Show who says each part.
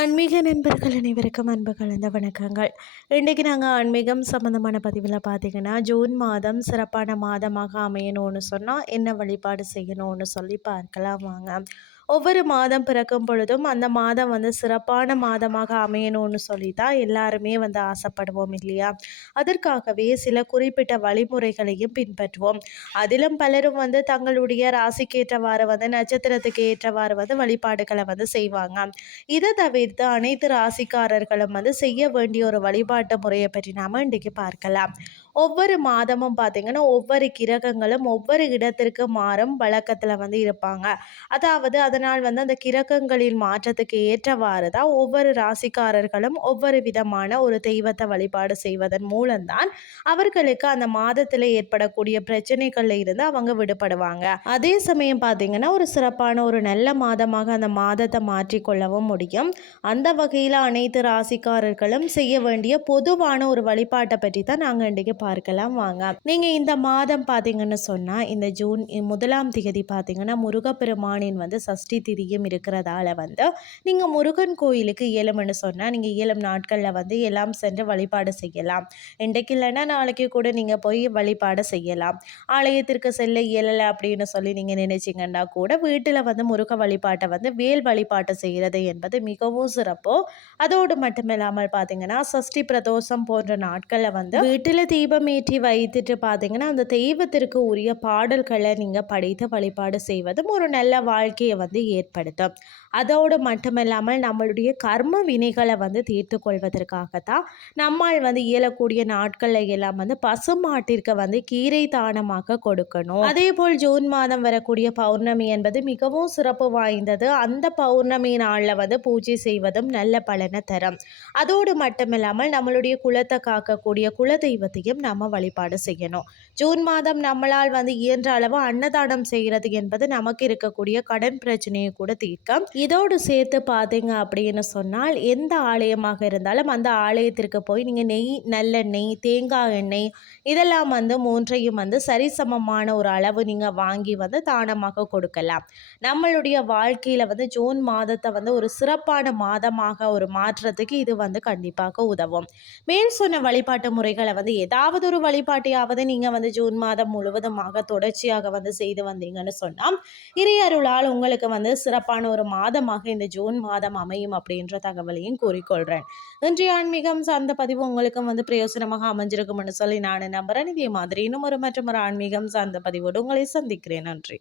Speaker 1: ஆன்மீக நண்பர்கள் அனைவருக்கும் அன்பு கலந்த வணக்கங்கள். இன்றைக்கு நாங்கள் ஆன்மீகம் சம்மந்தமான பதிவில் பார்த்திங்கன்னா ஜூன் மாதம் சிறப்பான மாதமாக அமையணும்னு சொன்னால் என்ன வழிபாடு செய்யணும்னு சொல்லி பார்க்கலாம் வாங்க. ஒவ்வொரு மாதம் பிறக்கும் பொழுதும் அந்த மாதம் வந்து சிறப்பான மாதமாக அமையணும்னு சொல்லி தான் எல்லாருமே வந்து ஆசைப்படுவோம் இல்லையா? அதற்காகவே சில குறிப்பிட்ட வழிமுறைகளையும் பின்பற்றுவோம். அதிலும் பலரும் வந்து தங்களுடைய ராசிக்கு ஏற்றவாறு வந்து நட்சத்திரத்துக்கு ஏற்றவாறு வந்து வழிபாடுகளை வந்து செய்வாங்க. இதை தவிர்த்து அனைத்து ராசிக்காரர்களும் வந்து செய்ய வேண்டிய ஒரு வழிபாட்டு முறையை பற்றி நாம் இன்றைக்கு பார்க்கலாம். ஒவ்வொரு மாதமும் பார்த்திங்கன்னா ஒவ்வொரு கிரகங்களும் ஒவ்வொரு இடத்திற்கு மாறும் வழக்கத்தில் வந்து இருப்பாங்க. அதாவது அதனால் வந்து அந்த கிரகங்களின் மாற்றத்துக்கு ஏற்றவாறு தான் ஒவ்வொரு ராசிக்காரர்களும் ஒவ்வொரு விதமான ஒரு தெய்வத்தை வழிபாடு செய்வதன் மூலம்தான் அவர்களுக்கு அந்த மாதத்தில் ஏற்படக்கூடிய பிரச்சனைகள்ல இருந்து அவங்க விடுபடுவாங்க. அதே சமயம் பார்த்தீங்கன்னா ஒரு சிறப்பான ஒரு நல்ல மாதமாக அந்த மாதத்தை மாற்றிக்கொள்ளவும் முடியும். அந்த வகையில் அனைத்து ராசிக்காரர்களும் செய்ய வேண்டிய பொதுவான ஒரு வழிபாட்டை பற்றி தான் நாங்கள் இன்றைக்கு பார்க்கலாம் வாங்க. நீங்கள் இந்த மாதம் பார்த்தீங்கன்னு சொன்னால் இந்த ஜூன் முதலாம் திகதி பார்த்தீங்கன்னா முருகப்பெருமானின் வந்து சஷ்டி திதியும் இருக்கிறதால வந்து நீங்கள் முருகன் கோயிலுக்கு இயலும்னு சொன்னால் நீங்கள் இயலும் நாட்களில் வந்து எல்லாம் சென்று வழிபாடு செய்யலாம். இன்றைக்கு இல்லைன்னா நாளைக்கு கூட நீங்கள் போய் வழிபாடு செய்யலாம். ஆலயத்திற்கு செல்ல இயலலை அப்படின்னு சொல்லி நீங்கள் நினைச்சிங்கன்னா கூட வீட்டில் வந்து முருக வழிபாட்டை வந்து வேல் வழிபாட்டை செய்கிறது என்பது மிகவும் சிறப்பு. அதோடு மட்டுமில்லாமல் பார்த்தீங்கன்னா சஷ்டி பிரதோஷம் போன்ற நாட்களில் வந்து வீட்டில் தீபம் தீபமேற்றி வைத்துட்டு பார்த்தீங்கன்னா அந்த தெய்வத்திற்கு உரிய பாடல்களை நீங்கள் படித்து வழிபாடு செய்வதும் ஒரு நல்ல வாழ்க்கையை வந்து ஏற்படுத்தும். அதோடு மட்டுமில்லாமல் நம்மளுடைய கர்ம வினைகளை வந்து தீர்த்து கொள்வதற்காகத்தான் நம்மால் வந்து இயலக்கூடிய நாட்களில் எல்லாம் வந்து பசுமாட்டிற்கு வந்து கீரை தானமாக கொடுக்கணும். அதே போல் ஜூன் மாதம் வரக்கூடிய பௌர்ணமி என்பது மிகவும் சிறப்பு வாய்ந்தது. அந்த பௌர்ணமி நாளில் வந்து பூஜை செய்வதும் நல்ல பலனை தரும். அதோடு மட்டுமில்லாமல் நம்மளுடைய குலத்தை காக்கக்கூடிய குல தெய்வத்தையும் நம்ம வழிபாடு செய்யணும். ஜூன் மாதம் நம்மளால் வந்து இயன்ற அளவு அன்னதானம் செய்கிறது என்பது நமக்கு இருக்கக்கூடிய கடன் பிரச்சனை பிரச்சனையை கூட தீர்க்க இதோடு சேர்த்து பார்த்தீங்க அப்படின்னு சொன்னால் எந்த ஆலயமாக இருந்தாலும் அந்த ஆலயத்திற்கு போய் நீங்கள் நெய் நல்லெண்ணெய் தேங்காய் எண்ணெய் இதெல்லாம் வந்து மூன்றையும் வந்து சரிசமமான ஒரு அளவு நீங்கள் வாங்கி வந்து தானமாக கொடுக்கலாம். நம்மளுடைய வாழ்க்கையில் வந்து ஜூன் மாதத்தை வந்து ஒரு சிறப்பான மாதமாக ஒரு மாற்றத்துக்கு இது வந்து கண்டிப்பாக உதவும். மேல் சொன்ன வழிபாட்டு முறைகளை வந்து ஏதாவது ஏதாவது ஒரு வழிபாட்டையாவது நீங்கள் வந்து ஜூன் மாதம் முழுவதுமாக தொடர்ச்சியாக வந்து செய்து வந்தீங்கன்னு சொன்னால் இறையருளால் உங்களுக்கு வந்து சிறப்பான ஒரு மாதமாக இந்த ஜூன் மாதம் அமையும் அப்படின்ற தகவலையும் கூறிக்கொள்கிறேன் இன்றைய ஆன்மீகம் சார்ந்த பதிவு உங்களுக்கும் வந்து பிரயோசனமாக அமைஞ்சிருக்கும்னு சொல்லி நான் நம்புகிறேன் இதே மாதிரி இன்னும் ஒரு மற்றும் ஒரு ஆன்மீகம் சார்ந்த பதிவோடு உங்களை சந்திக்கிறேன். நன்றி.